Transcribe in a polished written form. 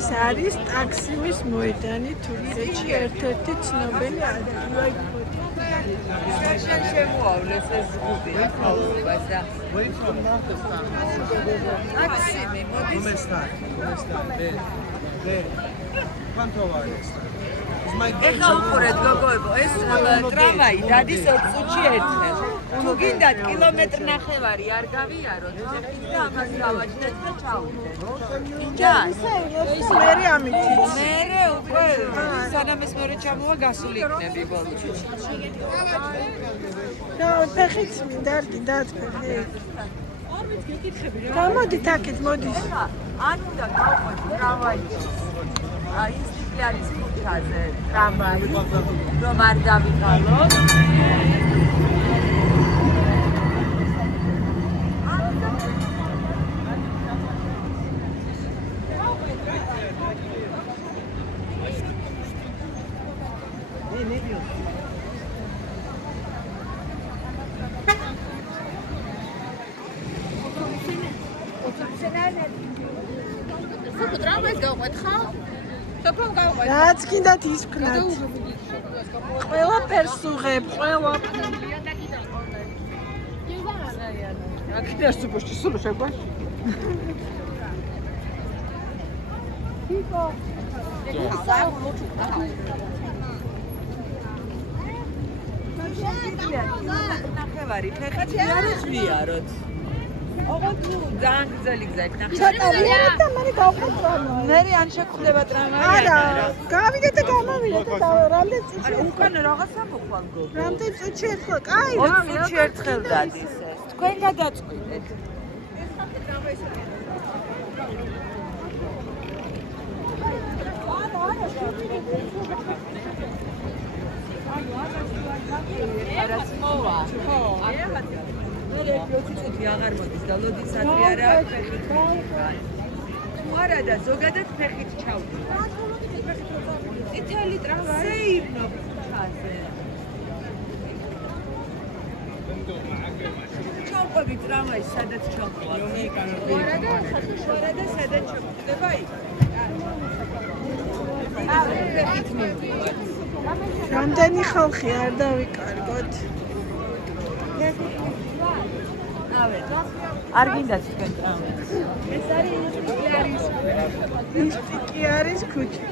ეს არის ტაქსიმის მოედანი თურქეთში ერთ-ერთი ცნობილი ადგილი. შენ შემოავლეს ეს ზღუდი ახალობას და ტაქსიმი მოდის. Come stai? Bene. Quanto vale? ეხლა უყურეთ გოგოებო, ეს ტრამვაი დადის 20 წუთში ერთხელ. თუ გინდათ კილომეტრ ნახევარი არ გავიაროთ, და ამას გავაჩნდეთ და ჩავიდეთ. ინჯას? ეს მერე ამით. მერე უკვე სანამ ეს მერე ჩამოვა გასული იქნები ბოლოს. და ფეხით დარდიდათ ფეხი. გამოდით აქეთ, მოდის. ან უნდა გავყოთ ტრამვაი. აი ის არის ქუჩაზე ტრამვაი, რომ არ დავიყალოთ. რაც კიდათ ის ვქნათ. ყველა პერსუღებ, ყველა. აქ პერსუღში სულ შეგვაშ. Тихо. ნახევარი ფეხით არ ვიაროთ. ოღონდ ძალიან გრძელი გზით ჩატარიათ და მე გავყოთ ტრამვაი. მე ან შეგხვდება ტრამვაი არა, გავიდეთ და გამოვიდეთ და რამდენ წუთში უკან რაღაცა მოყვა გოგო. რამდენ წუთში ერთხელ? კაი, 20 წუთში ერთხელ დადის ეს. თქვენ გადაწყვიტეთ. არაც მოვა. ხო. მე 20 წუთი აღარ მოდის და ლოდის ადრე არა ფეხით. თუ არა და ზოგადად ფეხით ჩავდი. წითელი ტრამვაი. სეირნო ხაზე. ჩავყვები ტრამვაის სადაც ჩავყვარ. არა და სადაც ჩავყვდება იქ. რამდენი ხალხი არ დავიკარგოთ. არ გინდათ თქვენ ტრამვაი. ეს არის ის არის ქუჩა.